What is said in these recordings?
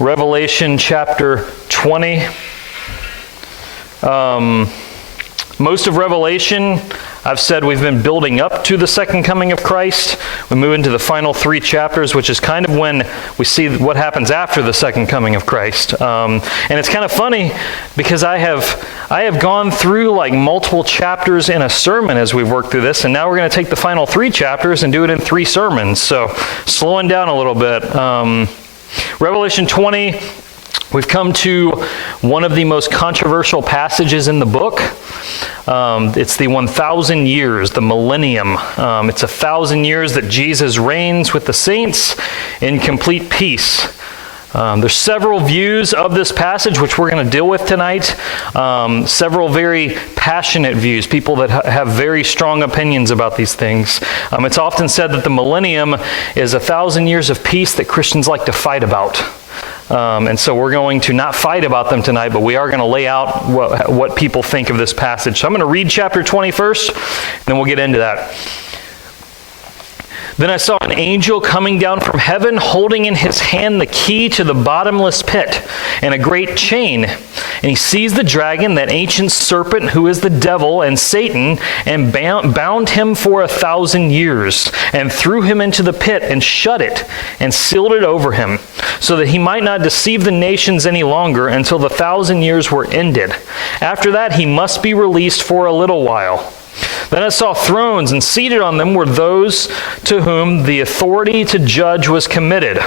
Revelation chapter 20. Most of Revelation, I've said we've been building up to the second coming of Christ. We move into the final 3 chapters, which is kind of when we see what happens after the second coming of Christ. And it's kind of funny because I have gone through like multiple chapters in a sermon as we've worked through this, and now we're going to take the final 3 chapters and do it in 3 sermons. So slowing down a little bit. Revelation 20, we've come to one of the most controversial passages in the book. It's the 1,000 years, the millennium. It's 1,000 years that Jesus reigns with the saints in complete peace. There's several views of this passage, which we're going to deal with tonight. Several very passionate views, people that have very strong opinions about these things. It's often said that the millennium is 1,000 years of peace that Christians like to fight about. And so we're going to not fight about them tonight, but we are going to lay out what people think of this passage. So I'm going to read chapter 20 first, and then we'll get into that. Then I saw an angel coming down from heaven, holding in his hand the key to the bottomless pit and a great chain. And he seized the dragon, that ancient serpent who is the devil and Satan, and bound him for 1,000 years, and threw him into the pit and shut it and sealed it over him, so that he might not deceive the nations any longer until the 1,000 years were ended. After that he must be released for a little while. Then I saw thrones, and seated on them were those to whom the authority to judge was committed.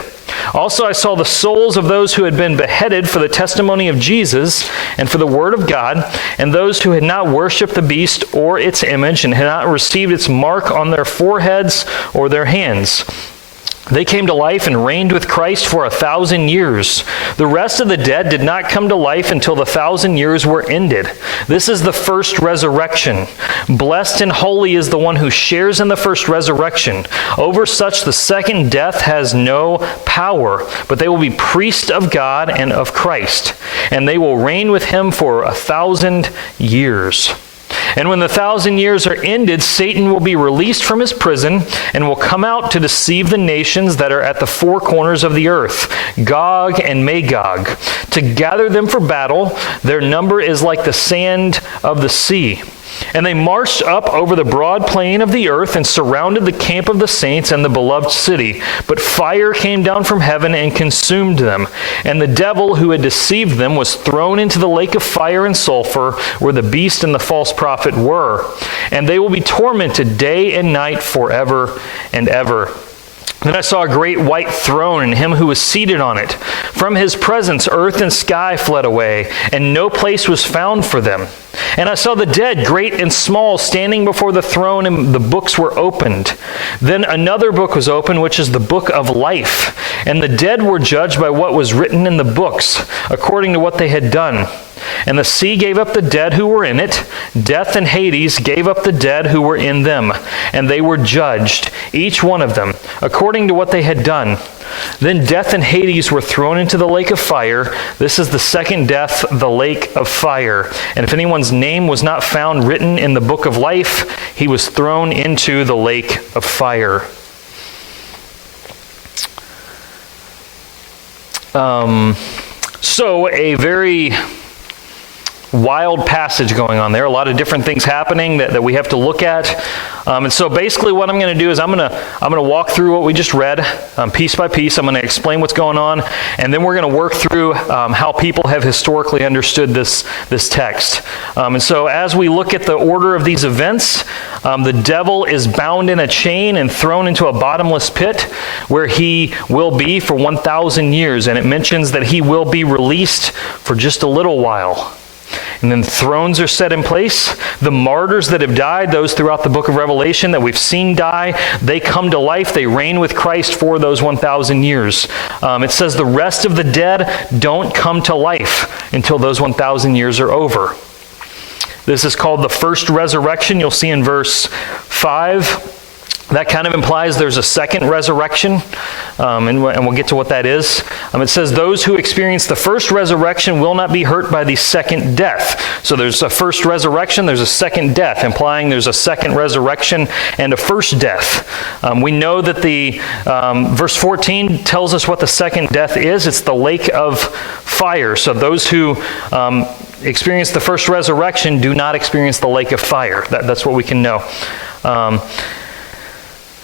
Also I saw the souls of those who had been beheaded for the testimony of Jesus and for the word of God, and those who had not worshipped the beast or its image, and had not received its mark on their foreheads or their hands. They came to life and reigned with Christ for 1,000 years. The rest of the dead did not come to life until the 1,000 years were ended. This is the first resurrection. Blessed and holy is the one who shares in the first resurrection. Over such the second death has no power, but they will be priests of God and of Christ, and they will reign with him for 1,000 years. And when the 1,000 years are ended, Satan will be released from his prison and will come out to deceive the nations that are at the 4 corners of the earth, Gog and Magog, to gather them for battle. Their number is like the sand of the sea. And they marched up over the broad plain of the earth and surrounded the camp of the saints and the beloved city. But fire came down from heaven and consumed them. And the devil who had deceived them was thrown into the lake of fire and sulfur, where the beast and the false prophet were. And they will be tormented day and night forever and ever. Then I saw a great white throne and him who was seated on it. From his presence earth and sky fled away, and no place was found for them. And I saw the dead, great and small, standing before the throne, and the books were opened. Then another book was opened, which is the book of life. And the dead were judged by what was written in the books, according to what they had done. And the sea gave up the dead who were in it. Death and Hades gave up the dead who were in them. And they were judged, each one of them, according to what they had done. Then death and Hades were thrown into the lake of fire. This is the second death, the lake of fire. And if anyone's name was not found written in the book of life, he was thrown into the lake of fire. So a very wild passage going on there. A lot of different things happening that we have to look at. And so basically what I'm going to do is I'm going to walk through what we just read piece by piece. I'm going to explain what's going on, and then we're going to work through how people have historically understood this text. And so as we look at the order of these events, the devil is bound in a chain and thrown into a bottomless pit where he will be for 1,000 years. And it mentions that he will be released for just a little while. And then thrones are set in place. The martyrs that have died, those throughout the book of Revelation that we've seen die, they come to life. They reign with Christ for those 1,000 years. It says the rest of the dead don't come to life until those 1,000 years are over. This is called the first resurrection. You'll see in verse 5. That kind of implies there's a second resurrection, and we'll get to what that is. It says, those who experience the first resurrection will not be hurt by the second death. So there's a first resurrection, there's a second death, implying there's a second resurrection and a first death. We know that the verse 14 tells us what the second death is. It's the lake of fire. So those who experience the first resurrection do not experience the lake of fire. That's what we can know.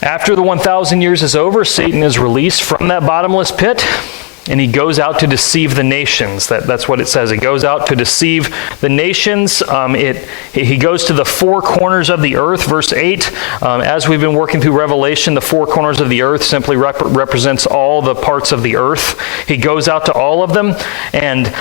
After the 1,000 years is over, Satan is released from that bottomless pit, and he goes out to deceive the nations. That's what it says. He goes out to deceive the nations. He goes to the four corners of the earth, verse 8. As we've been working through Revelation, the four corners of the earth simply represents all the parts of the earth. He goes out to all of them, and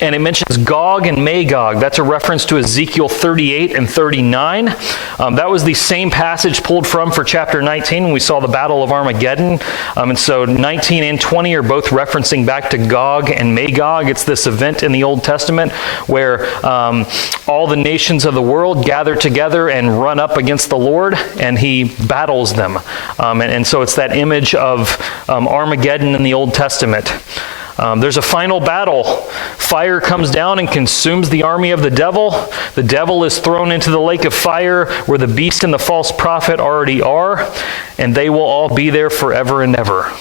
it mentions Gog and Magog. That's a reference to Ezekiel 38 and 39. That was the same passage pulled for chapter 19 when we saw the Battle of Armageddon. And so 19 and 20 are both referencing back to Gog and Magog. It's this event in the Old Testament where all the nations of the world gather together and run up against the Lord, and he battles them. And so it's that image of Armageddon in the Old Testament. There's a final battle. Fire comes down and consumes the army of the devil. The devil is thrown into the lake of fire where the beast and the false prophet already are, and they will all be there forever and ever.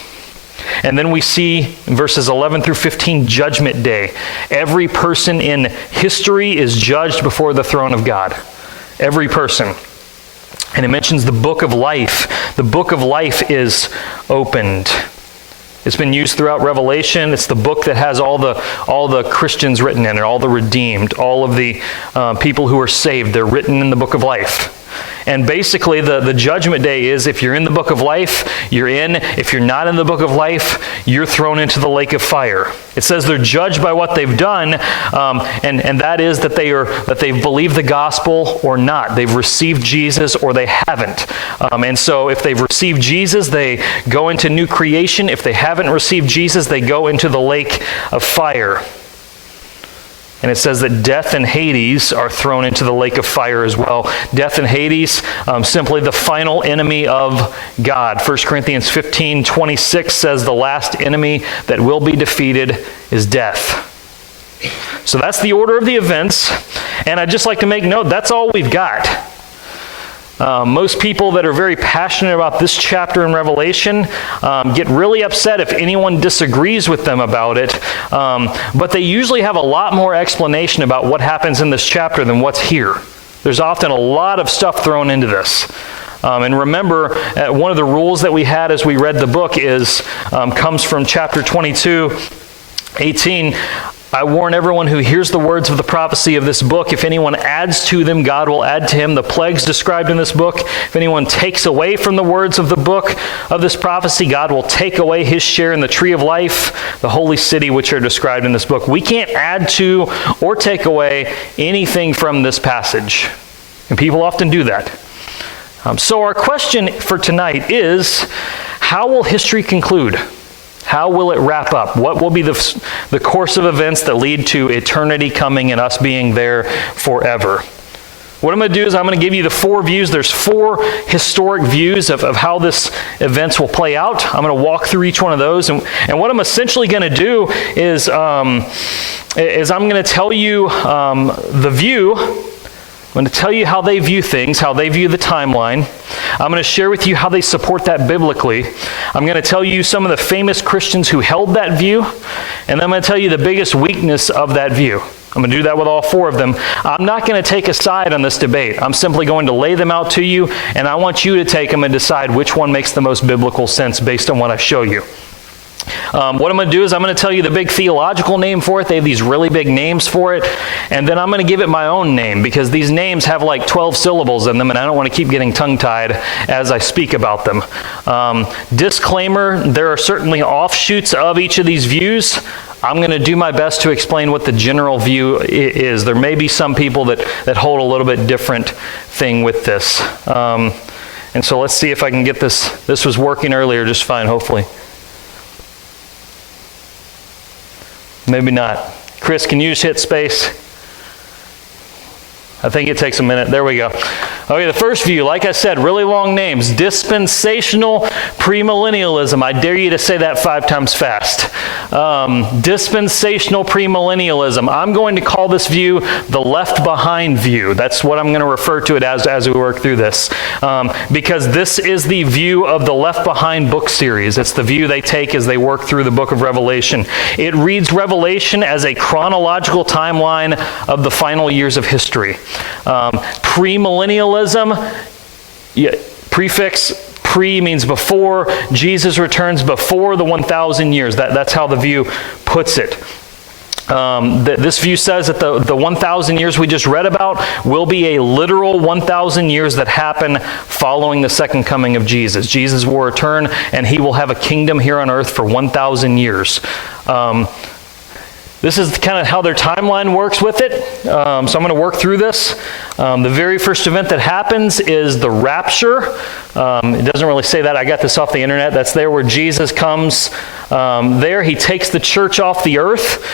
And then we see in verses 11 through 15, Judgment Day. Every person in history is judged before the throne of God. Every person. And it mentions the book of life. The book of life is opened. It's been used throughout Revelation. It's the book that has all the Christians written in it, all the redeemed, all of the people who are saved. They're written in the book of life. And basically, the judgment day is if you're in the book of life, you're in. If you're not in the book of life, you're thrown into the lake of fire. It says they're judged by what they've done, and that is that they've believed the gospel or not. They've received Jesus or they haven't. And so if they've received Jesus, they go into new creation. If they haven't received Jesus, they go into the lake of fire. And it says that death and Hades are thrown into the lake of fire as well. Death and Hades, simply the final enemy of God. 1 Corinthians 15:26 says the last enemy that will be defeated is death. So that's the order of the events. And I'd just like to make note, that's all we've got. Most people that are very passionate about this chapter in Revelation get really upset if anyone disagrees with them about it, but they usually have a lot more explanation about what happens in this chapter than what's here. There's often a lot of stuff thrown into this. And remember, one of the rules that we had as we read the book comes from chapter 22:18. I warn everyone who hears the words of the prophecy of this book, if anyone adds to them, God will add to him the plagues described in this book. If anyone takes away from the words of the book of this prophecy, God will take away his share in the tree of life, the holy city which are described in this book. We can't add to or take away anything from this passage. And people often do that. So our question for tonight is, how will history conclude? How will it wrap up? What will be the course of events that lead to eternity coming and us being there forever? What I'm going to do is I'm going to give you the four views. There's four historic views of how this events will play out. I'm going to walk through each one of those. And what I'm essentially going to do is I'm going to tell you the view. I'm going to tell you how they view things, how they view the timeline. I'm going to share with you how they support that biblically. I'm going to tell you some of the famous Christians who held that view. And then I'm going to tell you the biggest weakness of that view. I'm going to do that with all four of them. I'm not going to take a side on this debate. I'm simply going to lay them out to you, and I want you to take them and decide which one makes the most biblical sense based on what I show you. What I'm going to do is I'm going to tell you the big theological name for it. They have these really big names for it. And then I'm going to give it my own name because these names have like 12 syllables in them and I don't want to keep getting tongue-tied as I speak about them. Disclaimer, there are certainly offshoots of each of these views. I'm going to do my best to explain what the general view is. There may be some people that hold a little bit different thing with this. And so let's see if I can get this. This was working earlier just fine, hopefully. Maybe not. Chris, can you just hit space? I think it takes a minute. There we go. Okay, the first view, like I said, really long names. Dispensational premillennialism. I dare you to say that 5 times fast. Dispensational premillennialism. I'm going to call this view the left behind view. That's what I'm going to refer to it as we work through this. Because this is the view of the Left Behind book series. It's the view they take as they work through the book of Revelation. It reads Revelation as a chronological timeline of the final years of history. Premillennialism, prefix pre means before. Jesus returns before the 1,000 years. That's how the view puts it. This view says that the 1,000 years we just read about will be a literal 1,000 years that happen following the second coming of Jesus. Jesus will return and he will have a kingdom here on earth for 1,000 years. This is kind of how their timeline works with it. So I'm going to work through this. The very first event that happens is the rapture. It doesn't really say that. I got this off the internet. That's there where Jesus comes. There he takes the church off the earth.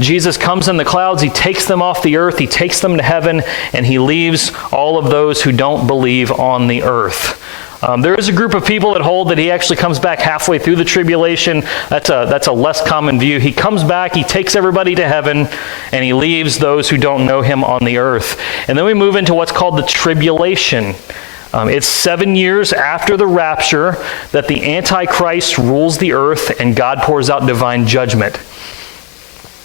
Jesus comes in the clouds. He takes them off the earth. He takes them to heaven. And he leaves all of those who don't believe on the earth. There is a group of people that hold that he actually comes back halfway through the tribulation. That's a less common view. He comes back, he takes everybody to heaven, and he leaves those who don't know him on the earth. And then we move into what's called the tribulation. It's 7 years after the rapture that the Antichrist rules the earth and God pours out divine judgment.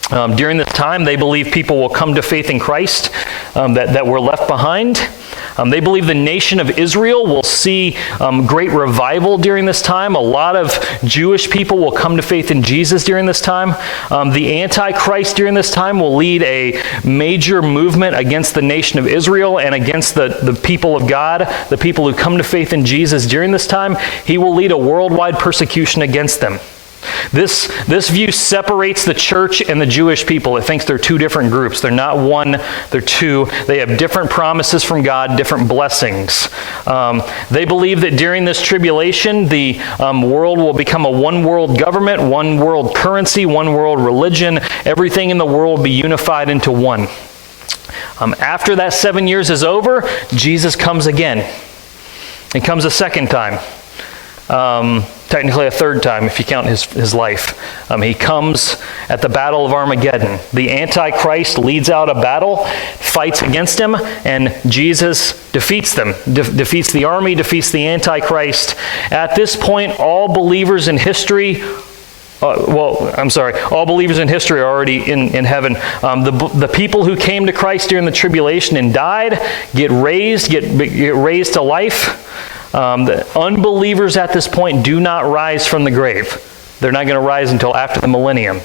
During this time, they believe people will come to faith in Christ that were left behind. They believe the nation of Israel will see great revival during this time. A lot of Jewish people will come to faith in Jesus during this time. The Antichrist during this time will lead a major movement against the nation of Israel and against the people of God, the people who come to faith in Jesus during this time. He will lead a worldwide persecution against them. This view separates the church and the Jewish people. It thinks they're 2 different groups. They're not one, they're 2. They have different promises from God, different blessings. They believe that during this tribulation, the world will become a one world government, one world currency, one world religion. Everything in the world will be unified into one. After that 7 years is over, Jesus comes again. He comes a second time. Technically a third time if you count his life. He comes at the Battle of Armageddon. The Antichrist leads out a battle, fights against him, and Jesus defeats them. Defeats the army, defeats the Antichrist. At this point, all believers in history all believers in history are already in heaven. The people who came to Christ during the tribulation and died get raised to life. The unbelievers at this point do not rise from the grave. They're not going to rise until after the millennium.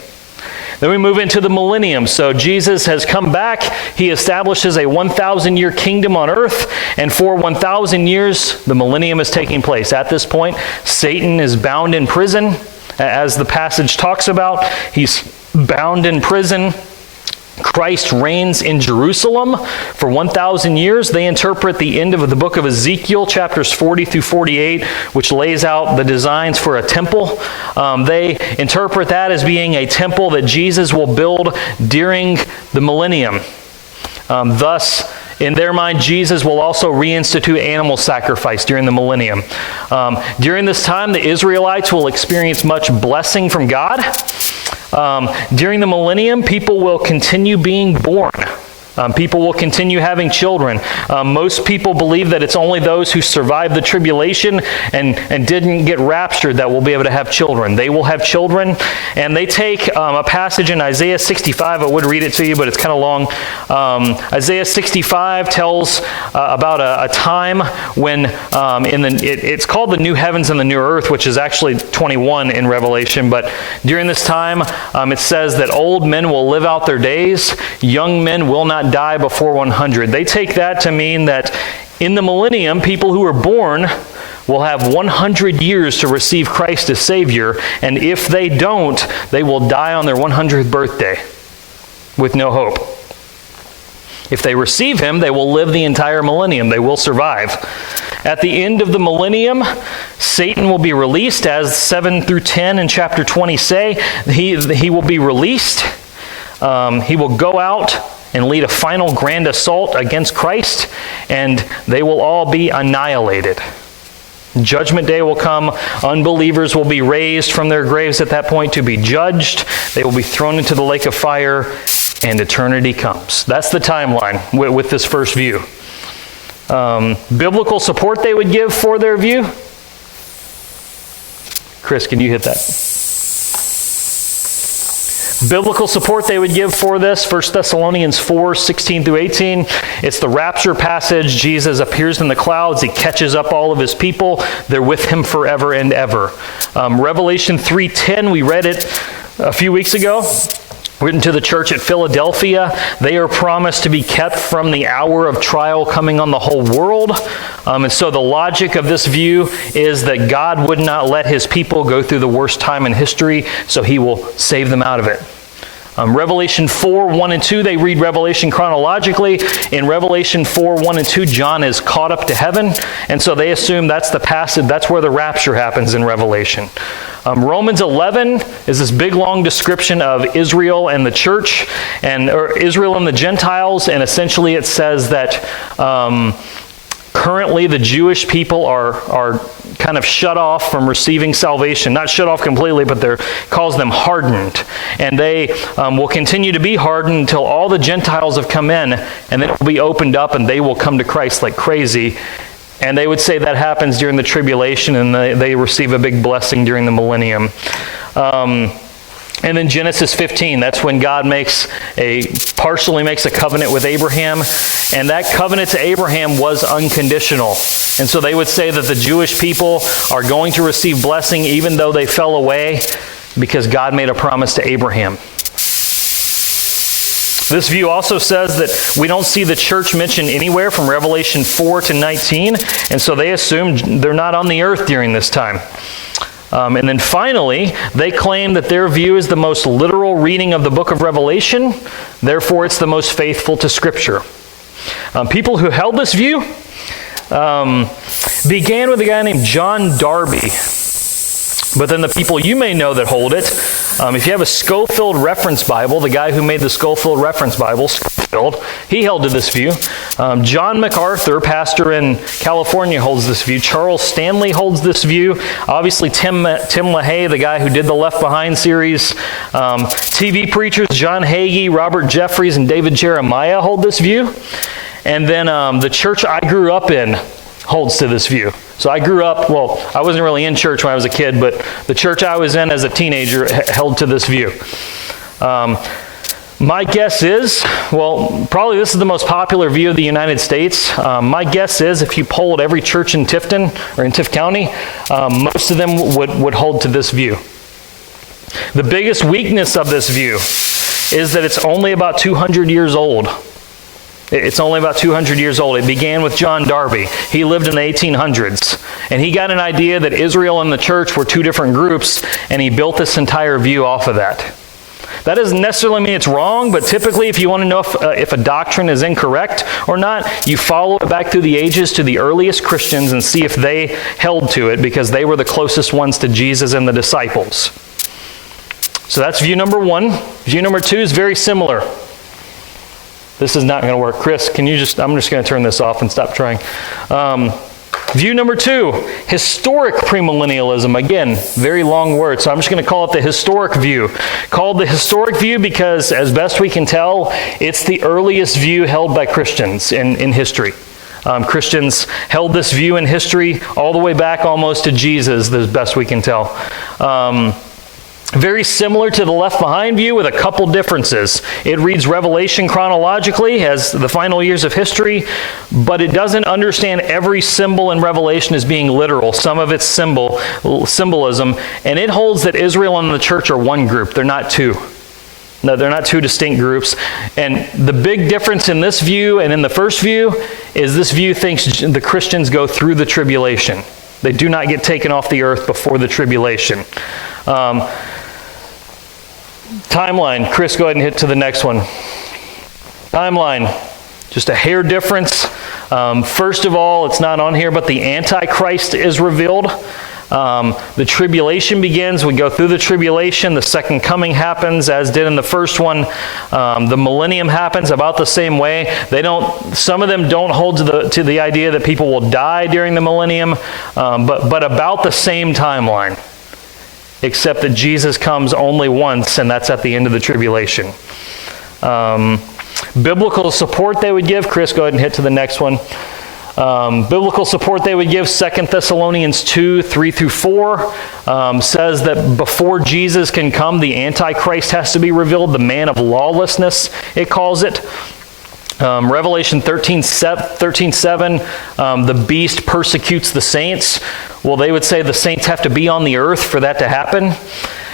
Then we move into the millennium. So Jesus has come back. He establishes a 1,000-year kingdom on earth. And for 1,000 years, the millennium is taking place. At this point, Satan is bound in prison. As the passage talks about, he's bound in prison. Christ reigns in Jerusalem for 1,000 years. They interpret the end of the book of Ezekiel, chapters 40 through 48, which lays out the designs for a temple. They interpret that as being a temple that Jesus will build during the millennium. Thus, in their mind, Jesus will also reinstitute animal sacrifice during the millennium. During this time, the Israelites will experience much blessing from God. During the millennium, people will continue being born. People will continue having children. Most people believe that it's only those who survived the tribulation and didn't get raptured that will be able to have children. They will have children, and they take a passage in Isaiah 65. I would read it to you, but it's kind of long. Isaiah 65 tells about a time when it's called the new heavens and the new earth, which is actually 21 in Revelation. But during this time, it says that old men will live out their days, young men will not die before 100. They take that to mean that in the millennium, people who are born will have 100 years to receive Christ as Savior, and if they don't, they will die on their 100th birthday with no hope. If they receive Him, they will live the entire millennium. They will survive. At the end of the millennium, Satan will be released, as 7 through 10 in chapter 20 say. He will be released. He will go out and lead a final grand assault against Christ, and they will all be annihilated. Judgment day will come. Unbelievers will be raised from their graves at that point to be judged. They will be thrown into the lake of fire, and eternity comes. That's the timeline with this first view. Biblical support they would give for their view. Chris, can you hit that? Biblical support they would give for this, 1 Thessalonians 4, 16 through 18. It's the rapture passage. Jesus appears in the clouds. He catches up all of his people. They're with him forever and ever. Revelation 3:10, we read it a few weeks ago. Written to the church at Philadelphia, they are promised to be kept from the hour of trial coming on the whole world. And so the logic of this view is that God would not let his people go through the worst time in history, so he will save them out of it. Revelation 4, 1 and 2, they read Revelation chronologically. In Revelation 4, 1 and 2, John is caught up to heaven, and so they assume that's the passage, that's where the rapture happens in Revelation. Romans 11 is this big, long description of Israel and the church, or Israel and the Gentiles, and essentially it says that currently the Jewish people are kind of shut off from receiving salvation. Not shut off completely, but calls them hardened. And they will continue to be hardened until all the Gentiles have come in, and then it will be opened up, and they will come to Christ like crazy. And they would say that happens during the tribulation, and they receive a big blessing during the millennium. And then Genesis 15, that's when God partially makes a covenant with Abraham, and that covenant to Abraham was unconditional. And so they would say that the Jewish people are going to receive blessing even though they fell away, because God made a promise to Abraham. This view also says that we don't see the church mentioned anywhere from Revelation 4 to 19, and so they assume they're not on the earth during this time. And then finally, they claim that their view is the most literal reading of the book of Revelation, therefore it's the most faithful to Scripture. People who held this view began with a guy named John Darby. But then the people you may know that hold it, if you have a Scofield Reference Bible, the guy who made the Scofield Reference Bible, Scofield, he held to this view. John MacArthur, pastor in California, holds this view. Charles Stanley holds this view. Obviously, Tim LaHaye, the guy who did the Left Behind series. TV preachers John Hagee, Robert Jeffries, and David Jeremiah hold this view. And then the church I grew up in holds to this view. So I grew up, I wasn't really in church when I was a kid, but the church I was in as a teenager held to this view. My guess is, probably this is the most popular view of the United States. My guess is if you polled every church in Tifton, or in Tift County, most of them would hold to this view. The biggest weakness of this view is that it's only about 200 years old. It's only about 200 years old. It began with John Darby. He lived in the 1800s. And he got an idea that Israel and the church were two different groups, and he built this entire view off of that. That doesn't necessarily mean it's wrong, but typically if you want to know if a doctrine is incorrect or not, you follow it back through the ages to the earliest Christians and see if they held to it, because they were the closest ones to Jesus and the disciples. So that's view number one. View number two is very similar. This is not going to work. Chris, I'm just going to turn this off and stop trying. View number two, historic premillennialism. Again, very long word, so I'm just going to call it the historic view. Called the historic view because, as best we can tell, it's the earliest view held by Christians in history. Christians held this view in history all the way back almost to Jesus, as best we can tell. Very similar to the Left Behind view with a couple differences. It reads Revelation chronologically as the final years of history, but it doesn't understand every symbol in Revelation as being literal. Some of it's symbolism, and it holds that Israel and the church are one group. They're not two. No, they're not two distinct groups. And the big difference in this view and in the first view is this view thinks the Christians go through the tribulation. They do not get taken off the earth before the tribulation. Timeline. Chris, go ahead and hit to the next one. Timeline. Just a hair difference. First of all, it's not on here, but the Antichrist is revealed. The tribulation begins. We go through the tribulation. The second coming happens, as did in the first one. The millennium happens about the same way. Some of them don't hold to the idea that people will die during the millennium, but about the same timeline, except that Jesus comes only once, and that's at the end of the tribulation. Biblical support they would give. Chris, go ahead and hit to the next one. Biblical support they would give, 2 Thessalonians 2, 3 through 4, says that before Jesus can come, the Antichrist has to be revealed, the man of lawlessness, it calls it. Revelation 13:7, the beast persecutes the saints. Well, they would say the saints have to be on the earth for that to happen.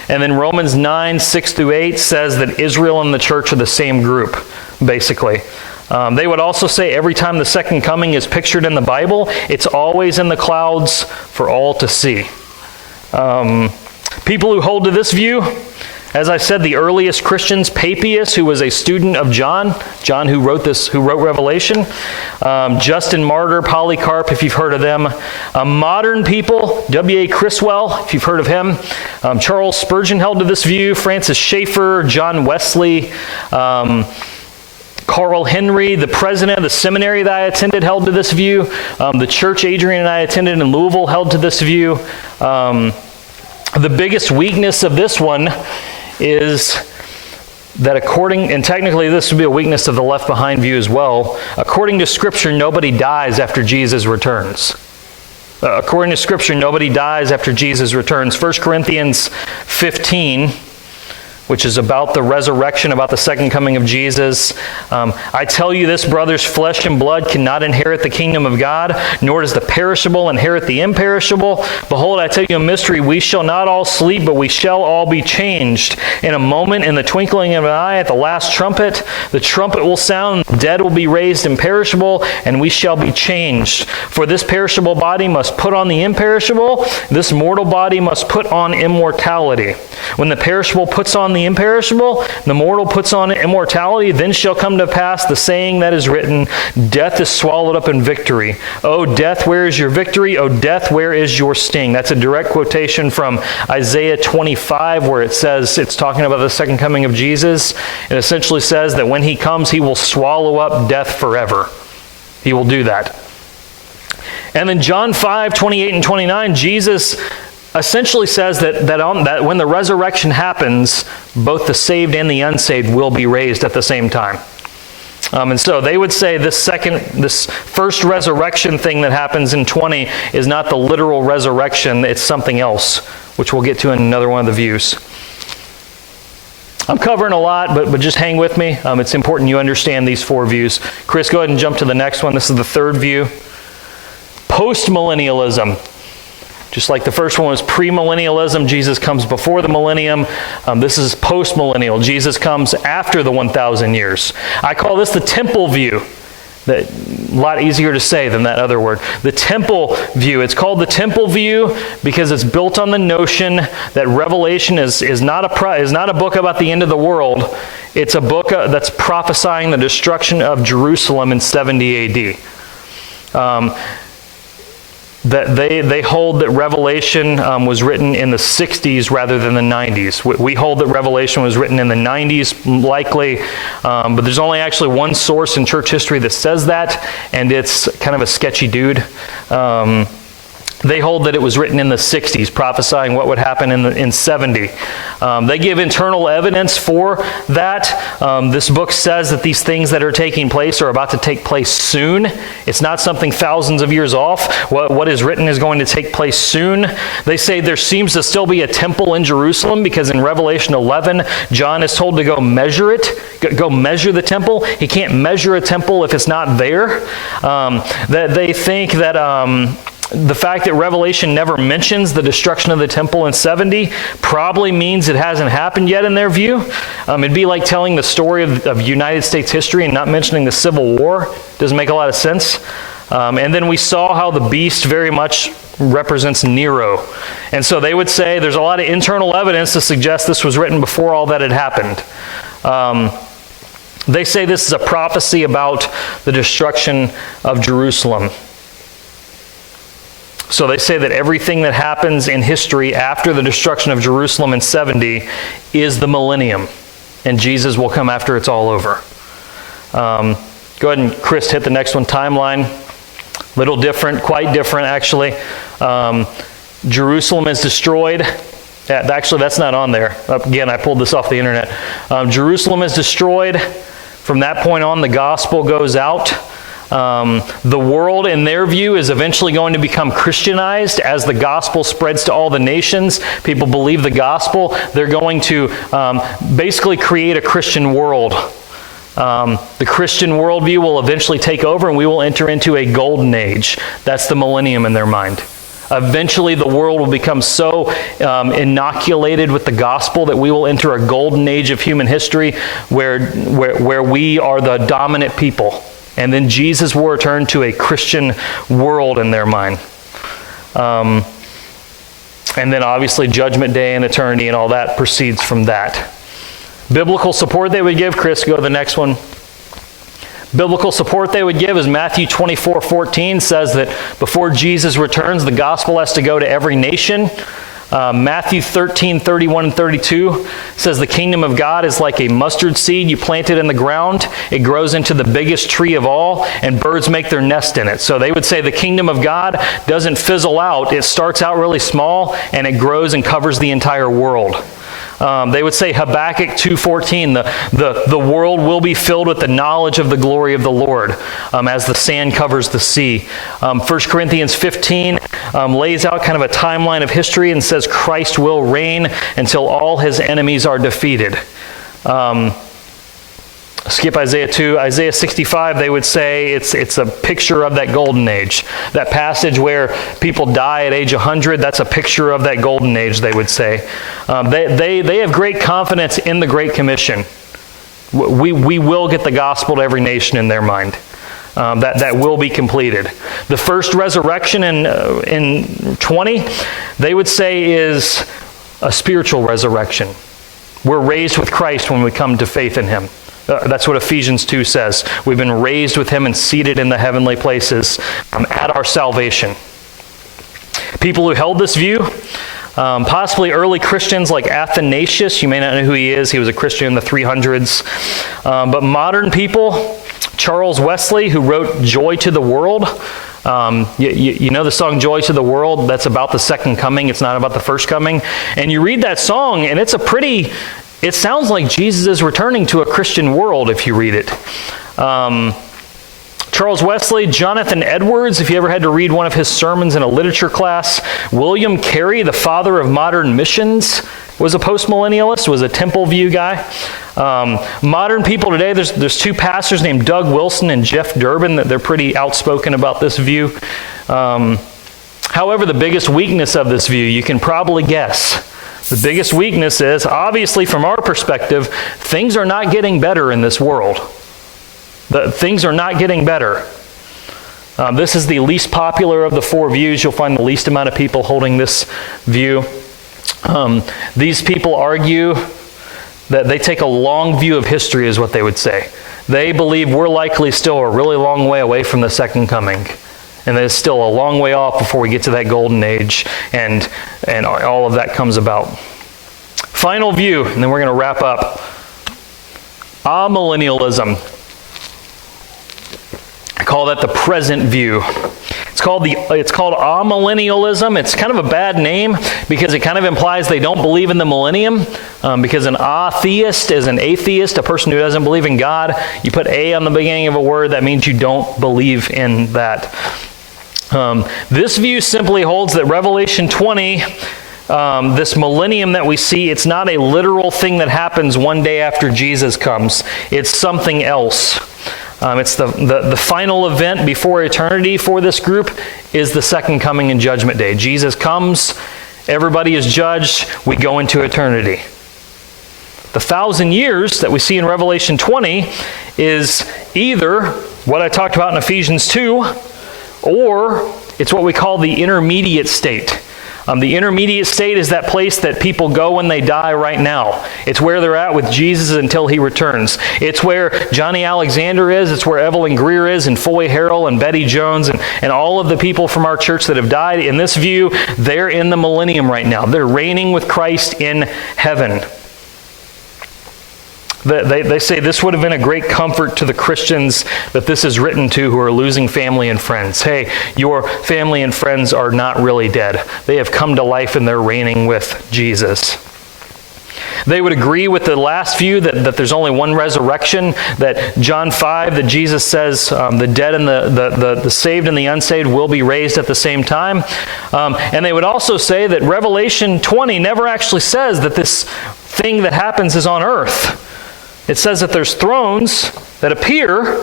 And then Romans 9, 6 through 8 says that Israel and the church are the same group, basically. They would also say every time the second coming is pictured in the Bible, it's always in the clouds for all to see. People who hold to this view, as I said, the earliest Christians, Papias, who was a student of John who wrote Revelation, Justin Martyr, Polycarp, if you've heard of them, modern people, W.A. Criswell, if you've heard of him, Charles Spurgeon held to this view, Francis Schaeffer, John Wesley, Carl Henry, the president of the seminary that I attended, held to this view. The church Adrian and I attended in Louisville held to this view. The biggest weakness of this one is that and technically this would be a weakness of the Left Behind view as well, according to Scripture, nobody dies after Jesus returns. According to Scripture, nobody dies after Jesus returns. 1 Corinthians 15, which is about the resurrection, about the second coming of Jesus. I tell you this, brothers, flesh and blood cannot inherit the kingdom of God, nor does the perishable inherit the imperishable. Behold, I tell you a mystery. We shall not all sleep, but we shall all be changed. In a moment, in the twinkling of an eye, at the last trumpet, the trumpet will sound, the dead will be raised imperishable, and we shall be changed. For this perishable body must put on the imperishable, this mortal body must put on immortality. When the perishable puts on the imperishable, the mortal puts on immortality, then shall come to pass the saying that is written, death is swallowed up in victory. O death, where is your victory? O death, where is your sting? That's a direct quotation from Isaiah 25, where it says, it's talking about the second coming of Jesus. It essentially says that when he comes, he will swallow up death forever. He will do that. And then John 5, 28 and 29, Jesus essentially says that when the resurrection happens, both the saved and the unsaved will be raised at the same time. And so they would say this first resurrection thing that happens in 20 is not the literal resurrection, it's something else, which we'll get to in another one of the views. I'm covering a lot, but just hang with me. It's important you understand these four views. Chris, go ahead and jump to the next one. This is the third view. Postmillennialism. Just like the first one was premillennialism, Jesus comes before the millennium. This is postmillennial. Jesus comes after the 1,000 years. I call this the temple view. A lot easier to say than that other word. The temple view. It's called the temple view because it's built on the notion that Revelation is not a book about the end of the world. It's a book that's prophesying the destruction of Jerusalem in 70 AD. That they hold that Revelation was written in the 60s rather than the 90s. We hold that Revelation was written in the 90s, likely, but there's only actually one source in church history that says that, and it's kind of a sketchy dude. They hold that it was written in the 60s, prophesying what would happen in 70. They give internal evidence for that. This book says that these things that are taking place are about to take place soon. It's not something thousands of years off. What is written is going to take place soon. They say there seems to still be a temple in Jerusalem because in Revelation 11, John is told to go measure it, go measure the temple. He can't measure a temple if it's not there. That they think that the fact that Revelation never mentions the destruction of the temple in 70 probably means it hasn't happened yet in their view. It'd be like telling the story of United States history and not mentioning the Civil War. Doesn't make a lot of sense. And then we saw how the beast very much represents Nero. And so they would say there's a lot of internal evidence to suggest this was written before all that had happened. They say this is a prophecy about the destruction of Jerusalem. So they say that everything that happens in history after the destruction of Jerusalem in 70 is the millennium, and Jesus will come after it's all over. Go ahead and, Chris, hit the next one, timeline. Little different, quite different actually. Jerusalem is destroyed. Actually, that's not on there. Again, I pulled this off the internet. Jerusalem is destroyed. From that point on, the gospel goes out. The world, in their view, is eventually going to become Christianized as the gospel spreads to all the nations. People believe the gospel. They're going to basically create a Christian world. The Christian worldview will eventually take over, and we will enter into a golden age. That's the millennium in their mind. Eventually, the world will become so inoculated with the gospel that we will enter a golden age of human history where we are the dominant people. And then Jesus will return to a Christian world in their mind. And then obviously Judgment Day and eternity and all that proceeds from that. Biblical support they would give, Chris, go to the next one. Biblical support they would give is Matthew 24:14 says that before Jesus returns, the gospel has to go to every nation. Matthew 13:31 and 32 says the kingdom of God is like a mustard seed. You plant it in the ground, it grows into the biggest tree of all, and birds make their nest in it. So they would say the kingdom of God doesn't fizzle out. It starts out really small, and it grows and covers the entire world. They would say Habakkuk 2:14, the world will be filled with the knowledge of the glory of the Lord as the sand covers the sea. 1 Corinthians 15 lays out kind of a timeline of history and says Christ will reign until all his enemies are defeated. Skip Isaiah 2. Isaiah 65, they would say it's a picture of that golden age. That passage where people die at age 100, that's a picture of that golden age, they would say. They have great confidence in the Great Commission. We will get the gospel to every nation in their mind. That will be completed. The first resurrection in 20, they would say is a spiritual resurrection. We're raised with Christ when we come to faith in him. That's what Ephesians 2 says. We've been raised with him and seated in the heavenly places at our salvation. People who held this view, possibly early Christians like Athanasius, you may not know who he is. He was a Christian in the 300s. But modern people, Charles Wesley, who wrote Joy to the World. You know the song Joy to the World? That's about the second coming. It's not about the first coming. And you read that song, and it sounds like Jesus is returning to a Christian world if you read it. Charles Wesley, Jonathan Edwards, if you ever had to read one of his sermons in a literature class. William Carey, the father of modern missions, was a postmillennialist, was a Temple View guy. Modern people today, there's two pastors named Doug Wilson and Jeff Durbin that they're pretty outspoken about this view. However, the biggest weakness of this view, you can probably guess. The biggest weakness is, obviously from our perspective, things are not getting better in this world. Things are not getting better. This is the least popular of the four views. You'll find the least amount of people holding this view. These people argue that they take a long view of history is what they would say. They believe we're likely still a really long way away from the second coming. And there's still a long way off before we get to that golden age and all of that comes about. Final view, and then we're going to wrap up. Amillennialism. I call that the present view. It's called amillennialism. It's kind of a bad name because it kind of implies they don't believe in the millennium. Because an atheist is an atheist, a person who doesn't believe in God. You put a on the beginning of a word, that means you don't believe in that. This view simply holds that Revelation 20, this millennium that we see, it's not a literal thing that happens one day after Jesus comes. It's something else. It's the final event before eternity for this group is the second coming and judgment day. Jesus comes, everybody is judged, we go into eternity. The 1,000 years that we see in Revelation 20 is either what I talked about in Ephesians 2, or it's what we call the intermediate state. The intermediate state is that place that people go when they die right now. It's where they're at with Jesus until he returns. It's where Johnny Alexander is. It's where Evelyn Greer is, and Foy Harrell and Betty Jones and all of the people from our church that have died. In this view, they're in the millennium right now. They're reigning with Christ in heaven. They say this would have been a great comfort to the Christians that this is written to who are losing family and friends. Hey, your family and friends are not really dead. They have come to life and they're reigning with Jesus. They would agree with the last view that there's only one resurrection, that John 5, that Jesus says the dead and the saved and the unsaved will be raised at the same time. And they would also say that Revelation 20 never actually says that this thing that happens is on earth. It says that there's thrones that appear,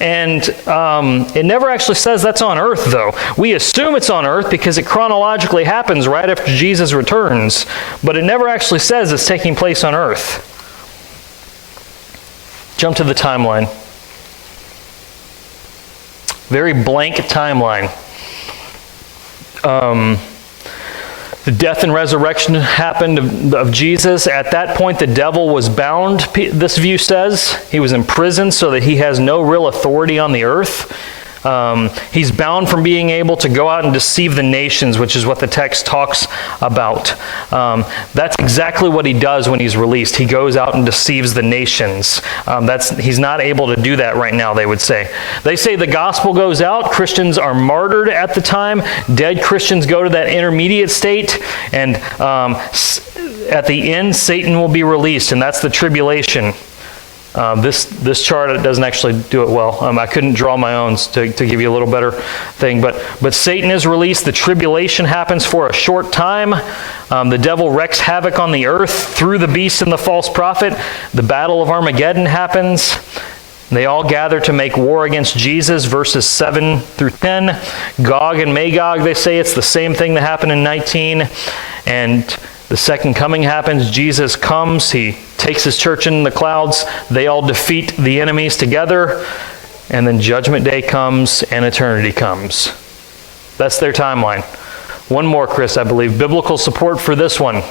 and it never actually says that's on earth, though. We assume it's on earth because it chronologically happens right after Jesus returns, but it never actually says it's taking place on earth. Jump to the timeline. Very blank timeline. The death and resurrection happened of Jesus. At that point, the devil was bound, this view says. He was imprisoned so that he has no real authority on the earth. He's bound from being able to go out and deceive the nations, which is what the text talks about. That's exactly what he does when he's released. He goes out and deceives the nations. He's not able to do that right now, they would say. They say the gospel goes out, Christians are martyred at the time, dead Christians go to that intermediate state, and at the end, Satan will be released, and that's the tribulation. This chart doesn't actually do it well. I couldn't draw my own to give you a little better thing. But Satan is released. The tribulation happens for a short time. The devil wreaks havoc on the earth through the beast and the false prophet. The battle of Armageddon happens. They all gather to make war against Jesus, verses 7 through 10. Gog and Magog, they say it's the same thing that happened in 19. And the second coming happens. Jesus comes. He takes his church in the clouds. They all defeat the enemies together. And then Judgment Day comes and eternity comes. That's their timeline. One more, Chris, I believe. Biblical support for this one.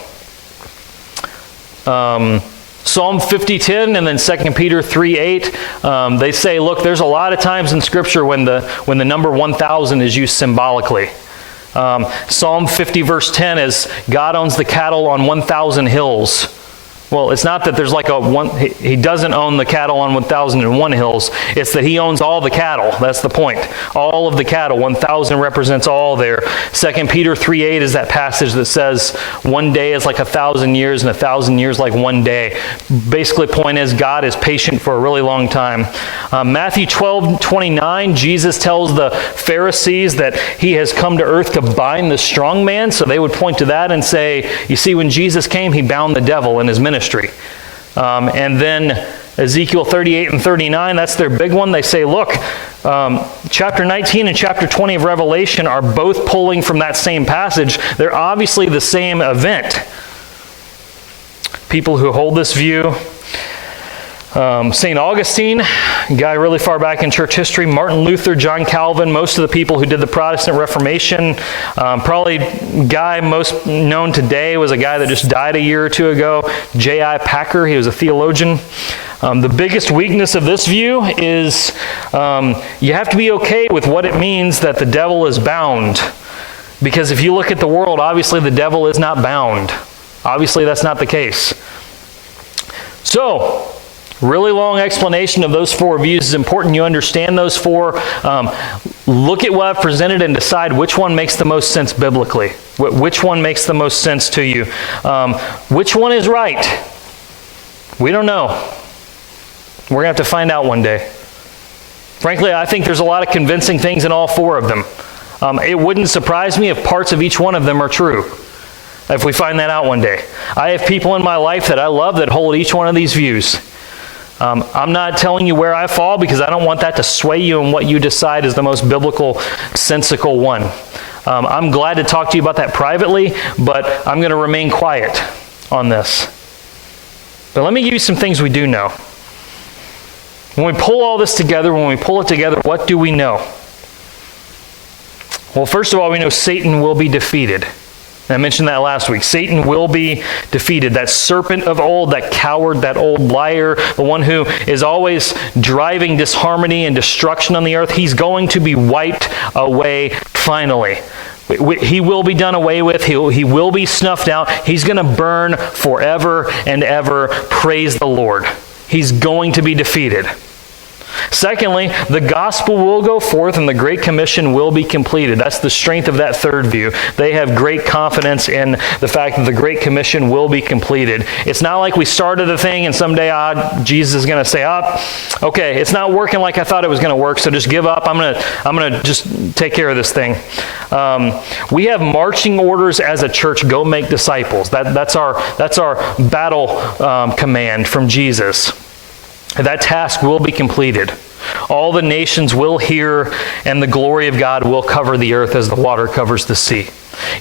Psalm 50:10 and then 2 Peter 3:8. They say, look, there's a lot of times in Scripture when the number 1,000 is used symbolically. Psalm 50 verse 10 is God owns the cattle on 1,000 hills. Well, it's not that there's he doesn't own the cattle on 1,001 hills. It's that he owns all the cattle. That's the point. All of the cattle. 1,000 represents all there. 2 Peter 3:8 is that passage that says one day is like 1,000 years and 1,000 years like one day. Basically, point is God is patient for a really long time. Matthew 12:29, Jesus tells the Pharisees that he has come to earth to bind the strong man. So they would point to that and say, you see, when Jesus came, he bound the devil in his ministry. And then Ezekiel 38 and 39, that's their big one. They say, look, chapter 19 and chapter 20 of Revelation are both pulling from that same passage. They're obviously the same event. People who hold this view, St. Augustine, a guy really far back in church history, Martin Luther, John Calvin, most of the people who did the Protestant Reformation. Probably guy most known today was a guy that just died a year or two ago, J.I. Packer. He was a theologian. The biggest weakness of this view is you have to be okay with what it means that the devil is bound. Because if you look at the world, obviously the devil is not bound. Obviously that's not the case. So, really long explanation of those four views. It's important you understand those four. Look at what I've presented and decide which one makes the most sense biblically. Which one makes the most sense to you. Which one is right? We don't know. We're going to have to find out one day. Frankly, I think there's a lot of convincing things in all four of them. It wouldn't surprise me if parts of each one of them are true, if we find that out one day. I have people in my life that I love that hold each one of these views. I'm not telling you where I fall because I don't want that to sway you in what you decide is the most biblical, sensical one. I'm glad to talk to you about that privately, but I'm going to remain quiet on this. But let me give you some things we do know. When we pull all this together, what do we know? Well, first of all, we know Satan will be defeated. And I mentioned that last week. Satan will be defeated. That serpent of old, that coward, that old liar, the one who is always driving disharmony and destruction on the earth, he's going to be wiped away finally. He will be done away with. He will be snuffed out. He's going to burn forever and ever. Praise the Lord. He's going to be defeated. Secondly, the gospel will go forth and the Great Commission will be completed. That's the strength of that third view. They have great confidence in the fact that the Great Commission will be completed. It's not like we started a thing and someday Jesus is going to say, okay, it's not working like I thought it was going to work, so just give up. I'm going to just take care of this thing. We have marching orders as a church, go make disciples. That's our battle command from Jesus. That task will be completed. All the nations will hear, and the glory of God will cover the earth as the water covers the sea.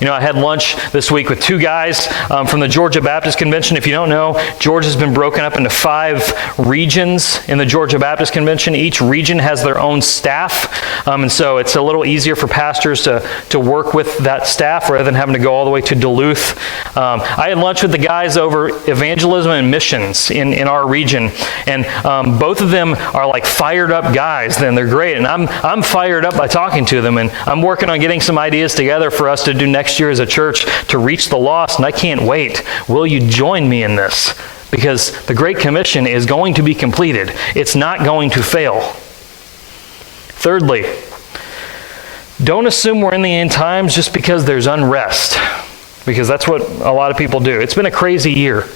You know, I had lunch this week with two guys from the Georgia Baptist Convention. If you don't know, Georgia's been broken up into 5 regions in the Georgia Baptist Convention. Each region has their own staff, and so it's a little easier for pastors to work with that staff rather than having to go all the way to Duluth. I had lunch with the guys over evangelism and missions in our region, and both of them are like fired up guys, and they're great. And I'm fired up by talking to them, and I'm working on getting some ideas together for us to do next year as a church to reach the lost, and I can't wait. Will you join me in this? Because the Great Commission is going to be completed. It's not going to fail. Thirdly, don't assume we're in the end times just because there's unrest, because that's what a lot of people do. It's been a crazy year.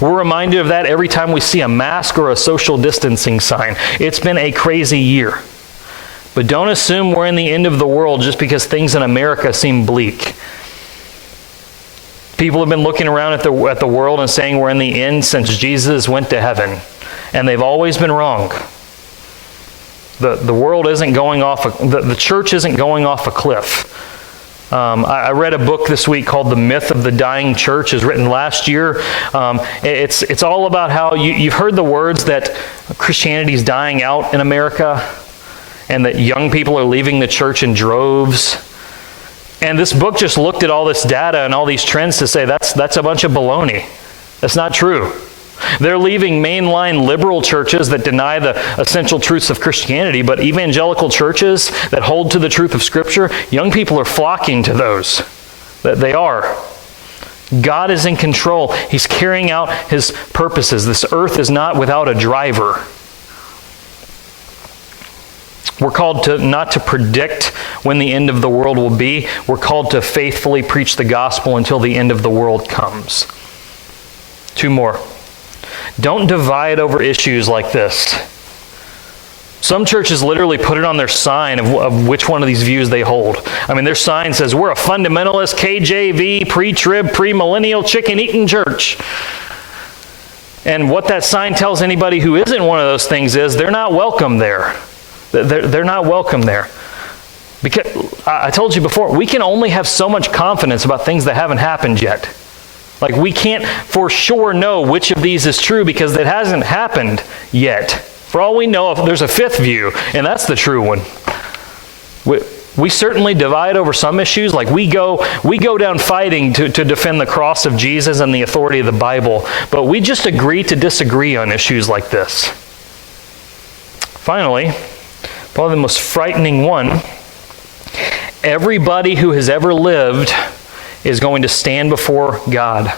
We're reminded of that every time we see a mask or a social distancing sign. It's been a crazy year. But don't assume we're in the end of the world just because things in America seem bleak. People have been looking around at the world and saying we're in the end since Jesus went to heaven. And they've always been wrong. The world isn't going off, the church isn't going off a cliff. I read a book this week called The Myth of the Dying Church. It was written last year. It's all about how you've heard the words that Christianity's dying out in America, and that young people are leaving the church in droves. And this book just looked at all this data and all these trends to say that's a bunch of baloney. That's not true. They're leaving mainline liberal churches that deny the essential truths of Christianity, but evangelical churches that hold to the truth of Scripture, young people are flocking to those. They are. God is in control. He's carrying out His purposes. This earth is not without a driver. We're called to not to predict when the end of the world will be. We're called to faithfully preach the gospel until the end of the world comes. 2 more. Don't divide over issues like this. Some churches literally put it on their sign of which one of these views they hold. I mean, their sign says, we're a fundamentalist, KJV, pre-trib, premillennial, chicken-eating church. And what that sign tells anybody who isn't one of those things is they're not welcome there. They're not welcome there. Because I told you before, we can only have so much confidence about things that haven't happened yet. Like, we can't for sure know which of these is true because it hasn't happened yet. For all we know, there's a 5th view, and that's the true one. We certainly divide over some issues. Like, we go down fighting to defend the cross of Jesus and the authority of the Bible, but we just agree to disagree on issues like this. Finally, probably the most frightening one, everybody who has ever lived is going to stand before God.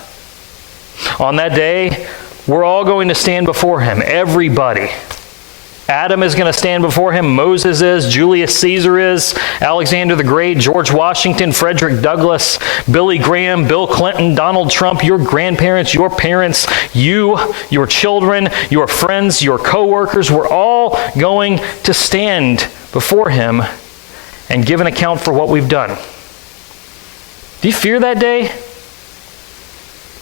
On that day, we're all going to stand before Him, everybody. Adam is going to stand before Him, Moses is, Julius Caesar is, Alexander the Great, George Washington, Frederick Douglass, Billy Graham, Bill Clinton, Donald Trump, your grandparents, your parents, you, your children, your friends, your co-workers. We're all going to stand before Him and give an account for what we've done. Do you fear that day?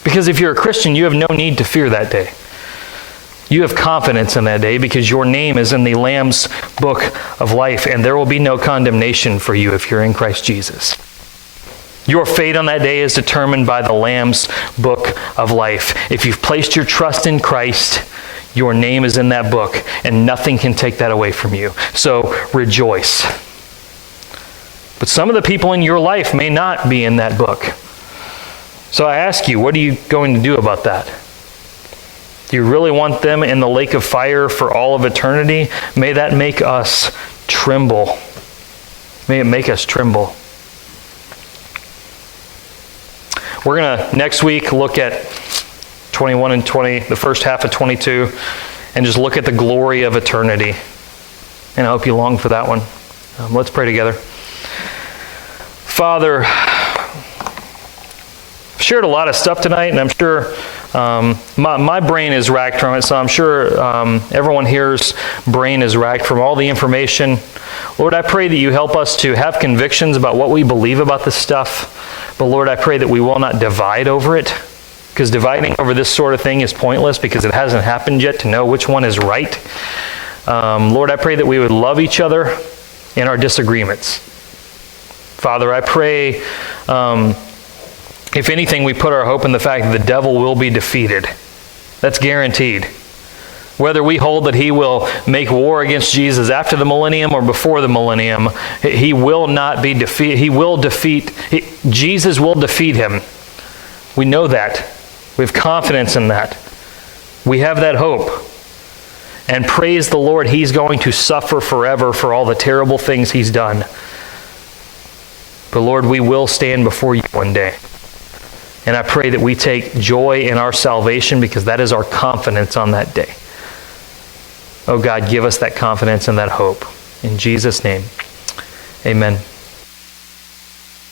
Because if you're a Christian, you have no need to fear that day. You have confidence in that day because your name is in the Lamb's book of life, and there will be no condemnation for you if you're in Christ Jesus. Your fate on that day is determined by the Lamb's book of life. If you've placed your trust in Christ, your name is in that book, and nothing can take that away from you. So rejoice. But some of the people in your life may not be in that book. So I ask you, what are you going to do about that? Do you really want them in the lake of fire for all of eternity? May that make us tremble. May it make us tremble. We're going to next week look at 21 and 20, the first half of 22, and just look at the glory of eternity. And I hope you long for that one. Let's pray together. Father, I've shared a lot of stuff tonight, and I'm sure my brain is racked from it, so I'm sure everyone here's brain is racked from all the information. Lord, I pray that you help us to have convictions about what we believe about this stuff. But Lord, I pray that we will not divide over it, because dividing over this sort of thing is pointless because it hasn't happened yet to know which one is right. Lord, I pray that we would love each other in our disagreements. Father, I pray, if anything, we put our hope in the fact that the devil will be defeated. That's guaranteed. Whether we hold that he will make war against Jesus after the millennium or before the millennium, he will not be defeated. Jesus will defeat him. We know that. We have confidence in that. We have that hope. And praise the Lord, he's going to suffer forever for all the terrible things he's done. But Lord, we will stand before you one day. And I pray that we take joy in our salvation, because that is our confidence on that day. Oh God, give us that confidence and that hope. In Jesus' name, amen.